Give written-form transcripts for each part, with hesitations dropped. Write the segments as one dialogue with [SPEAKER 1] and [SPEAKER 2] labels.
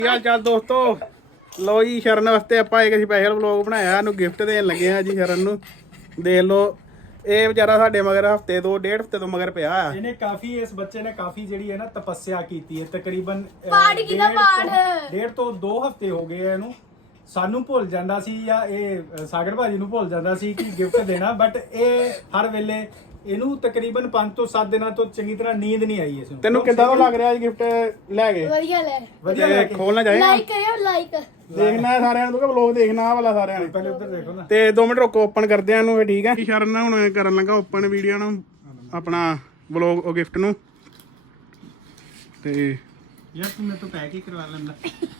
[SPEAKER 1] ਕੀ ਹਾਲ ਚਾਲ ਦੋਸਤੋ। ਲੋ ਜੀ ਸ਼ਰਨ ਵਾਸਤੇ ਆਪਾਂ ਇੱਕ ਸਪੈਸ਼ਲ ਵਲੌਗ ਬਣਾਇਆ, ਇਹਨੂੰ ਗਿਫਟ ਦੇਣ ਲੱਗੇ ਆ ਜੀ ਸ਼ਰਨ ਨੂੰ। ਦੇਖ ਲਓ ਇਹ ਵਿਚਾਰਾ ਸਾਡੇ ਮਗਰ ਹਫਤੇ ਤੋਂ ਡੇਢ ਹਫਤੇ ਤੋਂ ਮਗਰ ਪਿਆ ਆ।
[SPEAKER 2] ਇਹਨੇ ਕਾਫੀ ਇਸ ਬੱਚੇ ਨੇ ਕਾਫੀ ਜਿਹੜੀ ਹੈ ਨਾ ਤਪੱਸਿਆ ਕੀਤੀ ਹੈ। ਤਕਰੀਬਨ ਡੇਢ ਤੋਂ 2 ਹਫਤੇ ਹੋ ਗਏ ਆ ਇਹਨੂੰ। ਸਾਨੂੰ ਭੁੱਲ ਜਾਂਦਾ ਸੀ ਜਾਂ ਇਹ ਸਾਗਰ ਭਾਜੀ ਨੂੰ ਭੁੱਲ ਜਾਂਦਾ ਸੀ ਕਿ ਗਿਫਟ ਦੇਣਾ, ਬਟ ਇਹ ਹਰ ਵੇਲੇ ਇਹਨੂੰ ਤਕਰੀਬਨ 5 ਤੋਂ 7 ਦਿਨਾਂ ਤੋਂ ਚੰਗੀ ਤਰ੍ਹਾਂ ਨੀਂਦ ਨਹੀਂ ਆਈ ਇਸ ਨੂੰ।
[SPEAKER 1] ਤੈਨੂੰ ਕਿੱਦਾਂ ਦਾ ਲੱਗ ਰਿਹਾ ਗਿਫਟ ਲੈ ਕੇ?
[SPEAKER 2] ਵਧੀਆ ਲੈ ਕੇ
[SPEAKER 1] ਖੋਲਣਾ ਚਾਹੀਦਾ,
[SPEAKER 3] ਲਾਈਕ ਕਰਿਓ ਲਾਈਕ।
[SPEAKER 1] ਦੇਖਣਾ ਸਾਰਿਆਂ ਨੂੰ ਕਿ ਵਲੌਗ ਦੇਖਣਾ ਆ ਵਾਲਾ ਸਾਰਿਆਂ ਨੇ।
[SPEAKER 2] ਪਹਿਲੇ ਉੱਧਰ ਦੇਖੋ ਨਾ।
[SPEAKER 1] ਤੇ 2 ਮਿੰਟ ਰੁਕੋ, ਓਪਨ ਕਰਦੇ ਆ ਇਹਨੂੰ ਫਿਰ, ਠੀਕ ਹੈ। ਸ਼ਰਨ ਹੁਣ ਕਰਨ ਲੱਗਾ ਓਪਨ ਵੀਡੀਓ ਨੂੰ, ਆਪਣਾ ਵਲੌਗ ਉਹ ਗਿਫਟ ਨੂੰ। ਤੇ
[SPEAKER 2] ਯਾਰ ਤੂੰ ਮੇਰੇ ਤੋਂ ਪੈਕ ਹੀ ਕਰਵਾ ਲੈਂਦਾ।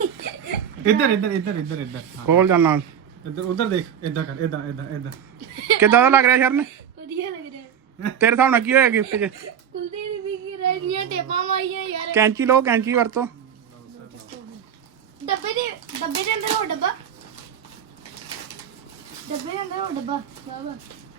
[SPEAKER 2] ਇੱਧਰ
[SPEAKER 1] ਖੋਲ ਜਾ ਨਾਲ,
[SPEAKER 2] ਇੱਧਰ ਉਧਰ ਦੇਖ, ਇੱਦਾਂ ਕਰ, ਇੱਦਾਂ
[SPEAKER 1] ਕਿੱਦਾਂ ਦਾ ਲੱਗ ਰਿਹਾ ਸ਼ਰਨ?
[SPEAKER 3] ਵਧੀਆ ਲੱਗ ਰਿਹਾ।
[SPEAKER 1] ਤੇਰੇ ਹਿਸਾਬ ਨਾਲ ਕੀ ਹੋਇਆ ਗਿਫਟ 'ਚ?
[SPEAKER 3] ਕੁਲਦੀਪ ਵੀ ਕੀ ਰਹੀਆਂ ਟੇਪਾਂ ਮਾਰੀਆਂ ਯਾਰ।
[SPEAKER 1] ਕੈਂਚੀ ਲਓ, ਕੈਂਚੀ ਵਰਤੋ।
[SPEAKER 3] ਡੱਬੇ ਦੇ ਅੰਦਰ ਉਹ ਡੱਬਾ, ਬਾਬਾ।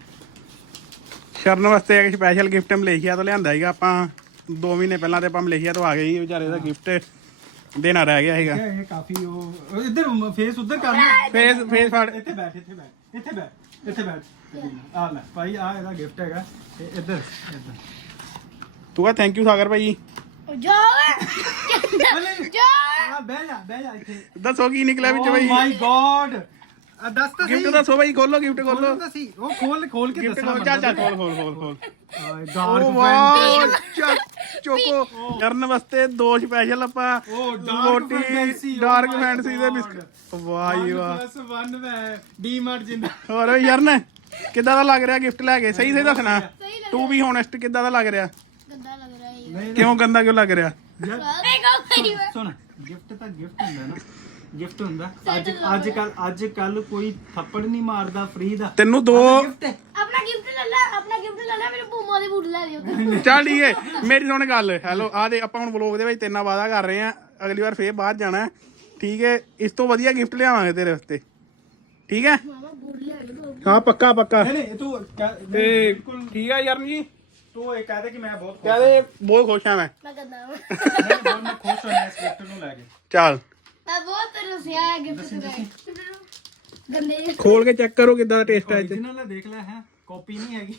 [SPEAKER 1] ਸ਼ਰਨ ਵਾਸਤੇ ਇੱਕ ਸਪੈਸ਼ਲ ਗਿਫਟ ਮਲੇਸ਼ੀਆ ਤੋਂ ਲਿਆਂਦਾ ਸੀਗਾ ਆਪਾਂ 2 ਮਹੀਨੇ ਪਹਿਲਾਂ, ਤੇ ਆਪਾਂ ਮਲੇਸ਼ੀਆ ਤੋਂ ਆ ਗਏ ਸੀ। ਵਿਚਾਰੇ ਦਾ ਗਿਫਟ ਦੇਣਾ ਰਹਿ ਗਿਆ ਸੀਗਾ।
[SPEAKER 2] ਇਹ ਕਾਫੀ ਉਹ ਇੱਧਰ ਫੇਸ ਉੱਧਰ ਕਰ,
[SPEAKER 1] ਫੇਸ ਫੜ।
[SPEAKER 2] ਇੱਥੇ ਬੈਠ ਆ ਲੈ ਭਾਈ, ਆ ਇਹਦਾ ਗਿਫਟ ਹੈਗਾ। ਤੇ ਇੱਧਰ
[SPEAKER 1] ਤੂੰ ਕਹ ਥੈਂਕ ਯੂ ਸਾਗਰ ਭਾਈ।
[SPEAKER 3] ਜਾ ਜਾ
[SPEAKER 2] ਆ ਬਹਿ ਜਾ ਇੱਥੇ।
[SPEAKER 1] ਦੱਸੋ ਕੀ ਨਿਕਲਿਆ ਵਿੱਚ ਭਾਈ?
[SPEAKER 2] ਓ ਮਾਈ ਗॉड, ਦੱਸ ਤਾਂ ਸਹੀ।
[SPEAKER 1] ਗਿਫਟ ਦੱਸੋ ਭਾਈ, ਖੋਲੋ ਗਿਫਟ ਖੋਲੋ।
[SPEAKER 2] ਉਹ ਖੋਲ ਕੇ
[SPEAKER 1] ਗਿਫਟ
[SPEAKER 2] ਦੱਸਣਾ।
[SPEAKER 1] ਖੋਲ, ਚੱਲ ਖੋਲ।
[SPEAKER 2] ਡਾਰਕ
[SPEAKER 1] ਓ ਵਾਓ, ਚੋਕੋ ਕਰਨ ਵਾਸਤੇ 2 ਸਪੈਸ਼ਲ ਆਪਾਂ
[SPEAKER 2] ਫੈਂਟਸੀ,
[SPEAKER 1] ਡਾਰਕ ਫੈਂਟਸੀ ਦੇ ਬਿਸਕਟ। ਵਾਹ ਜੀ ਵਾਹ,
[SPEAKER 2] +1 ਮੈਂ ਡੀਮਾਰਟ ਜਿੰਦਾ।
[SPEAKER 1] ਹੋਰ ਯਰਨ ਕਿੱਦਾਂ ਦਾ ਲੱਗ ਰਿਹਾ ਗਿਫਟ ਲੈ ਕੇ? ਸਹੀ ਦੱਸਣਾ, ਟੂ ਬੀ ਹੋਨੈਸਟ, ਕਿੱਦਾਂ ਦਾ ਲੱਗ ਰਿਹਾ?
[SPEAKER 3] ਗੰਦਾ ਲੱਗ ਰਿਹਾ ਹੈ।
[SPEAKER 1] ਕਿਉਂ ਗੰਦਾ ਕਿਉਂ ਲੱਗ ਰਿਹਾ?
[SPEAKER 2] ਸੁਣ, ਗਿਫਟ ਤਾਂ ਗਿਫਟ ਹੁੰਦਾ ਨਾ, ਗਿਫਟ ਹੁੰਦਾ। ਅੱਜ ਕੱਲ ਕੋਈ ਥੱਪੜ ਨਹੀਂ ਮਾਰਦਾ ਫ੍ਰੀ ਦਾ।
[SPEAKER 1] ਤੈਨੂੰ 2
[SPEAKER 3] ਆਪਣਾ ਗਿਫਟ ਲੈ ਲੈ ਮੇਰੇ ਪੂਮਾ ਦੇ ਬੂਟ ਲੈ ਲਿਓ।
[SPEAKER 1] ਚੱਲ ਠੀਕ ਹੈ, ਮੇਰੀ ਸੁਣ ਗੱਲ। ਹੈਲੋ, ਆ ਦੇ ਆਪਾਂ ਹੁਣ ਵਲੋਗ ਦੇ ਵਿੱਚ ਤੇਰੇ ਨਾਲ ਵਾਅਦਾ ਕਰ ਰਹੇ ਆ, ਅਗਲੀ ਵਾਰ ਫੇਰ ਬਾਹਰ ਜਾਣਾ, ਠੀਕ ਹੈ? ਇਸ ਤੋਂ ਵਧੀਆ ਗਿਫਟ ਲਿਆਵਾਂਗੇ ਤੇਰੇ ਵਾਸਤੇ, ਠੀਕ ਹੈ? ਹਾਂ ਪੱਕਾ
[SPEAKER 2] ਨਹੀਂ ਤੂੰ
[SPEAKER 1] ਤੇ ਠੀਕ ਹੈ ਯਰਨ ਜੀ।
[SPEAKER 2] ਤੂੰ ਇਹ ਕਹਦੇ ਕਿ ਮੈਂ ਬਹੁਤ
[SPEAKER 1] ਕਹਦੇ ਬਹੁਤ ਖੁਸ਼ ਹਾਂ ਮੈਂ
[SPEAKER 3] ਗੰਦਾ
[SPEAKER 2] ਮੈਂ ਖੁਸ਼ ਹੋਇਆ ਇਸ ਗਿਫਟ ਨੂੰ ਲੈ ਕੇ।
[SPEAKER 1] ਚੱਲ
[SPEAKER 3] ਮੈਂ ਬਹੁਤ ਰਸਿਆ ਹੈ ਗਿਫਟ ਲੈ ਗੰਦੇ।
[SPEAKER 1] ਖੋਲ ਕੇ ਚੈੱਕ ਕਰੋ ਕਿੱਦਾਂ ਦਾ ਟੇਸਟ ਹੈ ਇਹ 'ਚ।
[SPEAKER 2] original ਹੈ, ਦੇਖ ਲੈ, ਹੈ ਕਾਪੀ ਨਹੀਂ ਹੈਗੀ।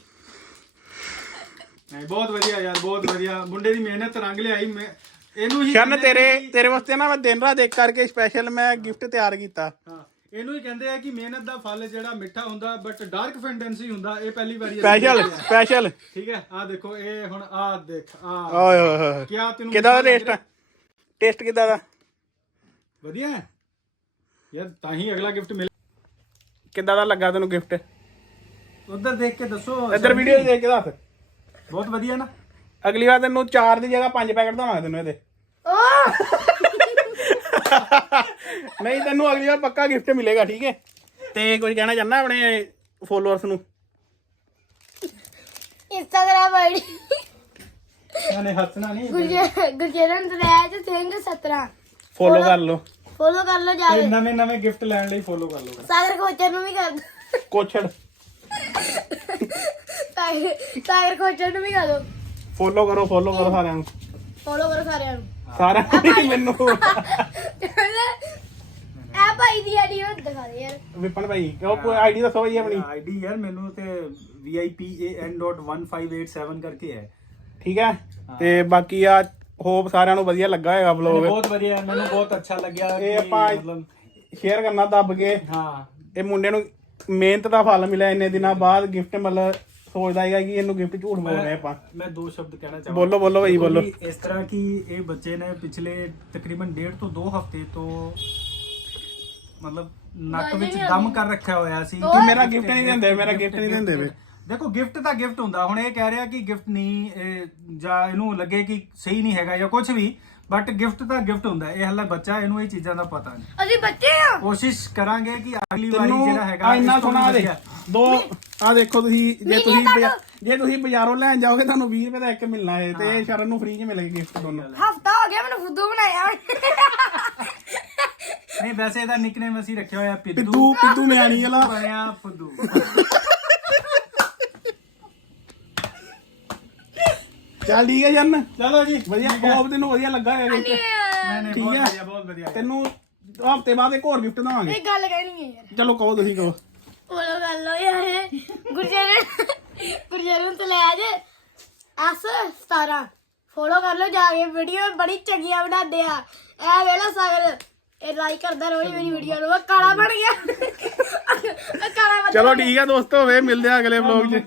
[SPEAKER 2] ਨਹੀਂ ਬਹੁਤ ਵਧੀਆ ਯਾਰ, ਬਹੁਤ ਵਧੀਆ। ਮੁੰਡੇ ਦੀ ਮਿਹਨਤ ਰੰਗ ਲਿਆਈ। ਮੈਂ ਇਹਨੂੰ ਹੀ
[SPEAKER 1] ਸ਼ਰਨ ਤੇਰੇ ਵਾਸਤੇ ਨਾ ਮੈਂ ਦਿਨ ਰਾਤ ਦੇਖ ਕਰਕੇ ਸਪੈਸ਼ਲ ਮੈਂ ਗਿਫਟ ਤਿਆਰ ਕੀਤਾ।
[SPEAKER 2] ਹਾਂ, ਇਹਨੂੰ ਹੀ ਕਹਿੰਦੇ ਆ ਕਿ ਮਿਹਨਤ ਦਾ ਫਲ ਜਿਹੜਾ ਮਿੱਠਾ ਹੁੰਦਾ, ਬਟ ਡਾਰਕ ਫੈਂਟੈਂਸੀ ਹੁੰਦਾ। ਇਹ ਪਹਿਲੀ ਵਾਰੀ
[SPEAKER 1] ਸਪੈਸ਼ਲ
[SPEAKER 2] ਠੀਕ ਹੈ। ਆ ਦੇਖੋ, ਇਹ ਹੁਣ ਆ ਦੇਖ, ਆ
[SPEAKER 1] ਓਏ ਹੋਏ
[SPEAKER 2] ਕੀ ਤੈਨੂੰ
[SPEAKER 1] ਕਿੱਦਾਂ ਦਾ ਟੇਸਟ ਕਿੱਦਾਂ ਦਾ?
[SPEAKER 2] ਵਧੀਆ ਹੈ ਯਾਰ, ਤਾਂ ਹੀ ਅਗਲਾ ਗਿਫਟ ਮਿਲ।
[SPEAKER 1] ਕਿੱਦਾਂ ਦਾ ਲੱਗਾ ਤੈਨੂੰ ਗਿਫਟ?
[SPEAKER 2] ਉਧਰ ਦੇਖ ਕੇ ਦੱਸੋ।
[SPEAKER 1] ਇੱਧਰ ਵੀਡੀਓ ਦੇਖ ਕੇ ਦੱਸ।
[SPEAKER 2] ਬਹੁਤ ਵਧੀਆ ਨਾ।
[SPEAKER 1] ਅਗਲੀ ਵਾਰ ਤੈਨੂੰ 4 ਦੀ ਜਗ੍ਹਾ 5 ਪੈਕਟ ਦਵਾਂਗਾ ਤੈਨੂੰ ਇਹਦੇ। ਨਹੀਂ, ਤੈਨੂੰ ਅਗਲੀ ਵਾਰ ਪੱਕਾ ਗਿਫਟ ਮਿਲੇਗਾ, ਠੀਕ ਹੈ? ਤੇ ਕੁਝ ਕਹਿਣਾ ਚਾਹੁੰਦਾ ਆਪਣੇ ਫੋਲੋਅਰਸ ਨੂੰ?
[SPEAKER 3] ਇੰਸਟਾਗ੍ਰਾਮ ਆਈਡੀ
[SPEAKER 2] ਇਹਨੇ ਹੱਸਣਾ ਨਹੀਂ।
[SPEAKER 3] ਗੁਰਜਰਨ ਦਰੈਜ ਸਿੰਘ 17
[SPEAKER 1] ਫੋਲੋ ਕਰ ਲਓ
[SPEAKER 3] ਜਾ ਕੇ।
[SPEAKER 2] ਨਵੇਂ ਗਿਫਟ ਲੈਣ ਲਈ ਫੋਲੋ ਕਰ ਲਓ।
[SPEAKER 3] ਸਾਗਰ ਕੋਚਰ ਨੂੰ ਵੀ ਕਰ ਦੋ।
[SPEAKER 1] ਕੋਛੜ
[SPEAKER 3] ਸਾਗਰ ਕੋਚਰ ਨੂੰ ਵੀ ਕਰ ਦੋ।
[SPEAKER 1] ਫੋਲੋ ਕਰੋ ਸਾਰਿਆਂ ਨੂੰ।
[SPEAKER 3] ਫੋਲੋ ਕਰੋ ਸਾਰਿਆਂ ਨੂੰ।
[SPEAKER 1] ਮੈਨੂੰ
[SPEAKER 3] ਇਹ ਭਾਈ ਦੀ ਆਈਡੀ ਉਹ ਦਿਖਾ ਦੇ ਯਾਰ।
[SPEAKER 1] ਵਿਪਨ ਭਾਈ ਕਿਉਂ ਕੋਈ ਆਈਡੀ ਦੱਸੋ ਭਾਈ ਆਪਣੀ।
[SPEAKER 2] ਆਈਡੀ ਯਾਰ ਮੈਨੂੰ ਤੇ VIPAN.1587 ਕਰਕੇ ਹੈ,
[SPEAKER 1] ਠੀਕ ਹੈ? ਤੇ ਬਾਕੀ ਆ ਹੋਪ ਸਾਰਿਆਂ ਨੂੰ ਵਧੀਆ ਲੱਗਾ ਹੋਏਗਾ ਵਲੋਗ।
[SPEAKER 2] ਬਹੁਤ ਵਧੀਆ, ਮੈਨੂੰ ਬਹੁਤ ਅੱਛਾ ਲੱਗਿਆ।
[SPEAKER 1] ਇਹ ਆਪਾਂ ਸ਼ੇਅਰ ਕਰਨਾ ਦੱਬ ਕੇ।
[SPEAKER 2] ਹਾਂ,
[SPEAKER 1] ਇਹ ਮੁੰਡੇ ਨੂੰ ਮਿਹਨਤ ਦਾ ਫਲ ਮਿਲਿਆ ਇੰਨੇ ਦਿਨਾਂ ਬਾਅਦ। ਗਿਫਟ ਮਤਲਬ ਸੋਚਦਾ ਹੈਗਾ ਕਿ ਇਹਨੂੰ ਗਿਫਟ ਝੂਠ ਬੋਲ ਰਹੇ ਆਪਾਂ।
[SPEAKER 2] ਮੈਂ 2 ਸ਼ਬਦ ਕਹਿਣਾ ਚਾਹਾਂਗਾ।
[SPEAKER 1] ਬੋਲੋ ਭਾਈ ਬੋਲੋ।
[SPEAKER 2] ਇਸ ਤਰ੍ਹਾਂ ਕਿ ਇਹ ਬੱਚੇ ਨੇ ਪਿਛਲੇ ਤਕਰੀਬਨ 1.5 ਤੋਂ 2 ਹਫ਼ਤੇ ਤੋਂ ਮਤਲਬ ਨੱਕ ਵਿੱਚ ਦਮ ਕਰ ਰੱਖਿਆ ਹੋਇਆ ਸੀ।
[SPEAKER 1] ਤੂੰ ਮੇਰਾ ਗਿਫਟ ਨਹੀਂ ਦਿੰਦੇ ਵੇ।
[SPEAKER 2] ਦੇਖੋ, ਗਿਫਟ ਤਾਂ ਗਿਫਟ ਹੁੰਦਾ। ਹੁਣ ਇਹ ਕਹਿ ਰਿਹਾ ਕਿ ਗਿਫਟ ਨਹੀਂ, ਜਾਂ ਇਹਨੂੰ ਲੱਗੇ ਕਿ ਸਹੀ ਨਹੀਂ ਹੈਗਾ ਜਾਂ ਕੁਝ ਵੀ, ਬਟ ਗਿਫਟ ਤਾਂ ਗਿਫਟ ਹੁੰਦਾ। ਇਹ ਹਲੇ ਬੱਚਾ, ਇਹਨੂੰ ਇਹ ਚੀਜ਼ਾਂ ਦਾ ਪਤਾ ਨਹੀਂ।
[SPEAKER 3] ਅਸੀਂ ਬੱਚੇ ਆ।
[SPEAKER 2] ਕੋਸ਼ਿਸ਼ ਕਰਾਂਗੇ ਕਿ ਅਗਲੀ ਵਾਰੀ ਜਿਹੜਾ ਹੈਗਾ
[SPEAKER 1] ਇੰਨਾ ਸੋਹਣਾ ਦੇ ਦੋ। ਆ ਦੇਖੋ ਤੁਸੀਂ, ਜੇ ਤੁਸੀਂ ਬਾਜ਼ਾਰੋਂ ਲੈਣ ਜਾਓਗੇ ਤੁਹਾਨੂੰ 20 ਰੁਪਏ ਦਾ ਇੱਕ ਮਿਲਣਾ ਹੈ, ਤੇ ਸ਼ਰਨ ਨੂੰ ਫ੍ਰੀ 'ਚ ਮਿਲੇਗਾ ਗਿਫਟ ਦੋਨੋਂ।
[SPEAKER 3] ਹਫਤਾ ਹੋ ਗਿਆ ਮੈਨੂੰ ਫੁੱਦੂ ਬਣਾਇਆ।
[SPEAKER 2] ਨਹੀਂ, ਵੈਸੇ ਇਹਦਾ ਨਿਕਨੇਮ ਅਸੀਂ ਰੱਖਿਆ ਹੋਇਆ ਪਿੱਦੂ
[SPEAKER 1] ਮਿਆਣੀ ਵਾਲਾ।
[SPEAKER 2] ਬਣਿਆ ਫੁੱਦੂ।
[SPEAKER 1] ਚੱਲ ਠੀਕ ਹੈ ਜਨ,
[SPEAKER 2] ਚਲੋ ਜੀ,
[SPEAKER 1] ਵਧੀਆ। ਹੋਪ ਤੈਨੂੰ ਵਧੀਆ ਲੱਗਾ ਹੋਇਆ ਗਿਫਟ।
[SPEAKER 2] ਨਹੀਂ
[SPEAKER 1] ਠੀਕ
[SPEAKER 2] ਬਹੁਤ
[SPEAKER 1] ਹੈ
[SPEAKER 2] ਵਧੀਆ ਬਹੁਤ ਵਧੀਆ
[SPEAKER 1] ਤੈਨੂੰ ਹਫਤੇ ਬਾਅਦ ਇੱਕ ਹੋਰ ਗਿਫਟ ਦਵਾਂਗੇ
[SPEAKER 3] ਇਹ ਗੱਲ ਕਹਿਣੀ ਹੈ ਯਾਰ
[SPEAKER 1] ਚਲੋ ਕਹੋ ਤੁਸੀਂ ਕਹੋ
[SPEAKER 3] ਬੋਲੋ ਗੱਲ ਹੋ ਯਾਰ ਗੁਰਜਰਨ ਤੋਂ ਲੈ ਜੇ S17 ਫੋਲੋ ਕਰ ਲਓ ਜਾ ਕੇ ਵੀਡੀਓ ਬੜੀ ਚੰਗੀਆਂ ਬਣਾਉਂਦੇ ਆ ਇਹ ਵੇਲਾ ਸਾਗਰ ਇਹ ਲਾਈਕ ਕਰਦਾ ਰੋਜ਼ ਮੇਰੀ ਵੀਡੀਓ ਨੂੰ ਉਹ ਕਾਲਾ ਬਣ ਗਿਆ ਕਾਲਾ
[SPEAKER 1] ਚਲੋ ਠੀਕ ਹੈ ਦੋਸਤੋ ਵੇ ਮਿਲਦੇ ਆ ਅਗਲੇ ਵਲੌਗ 'ਚ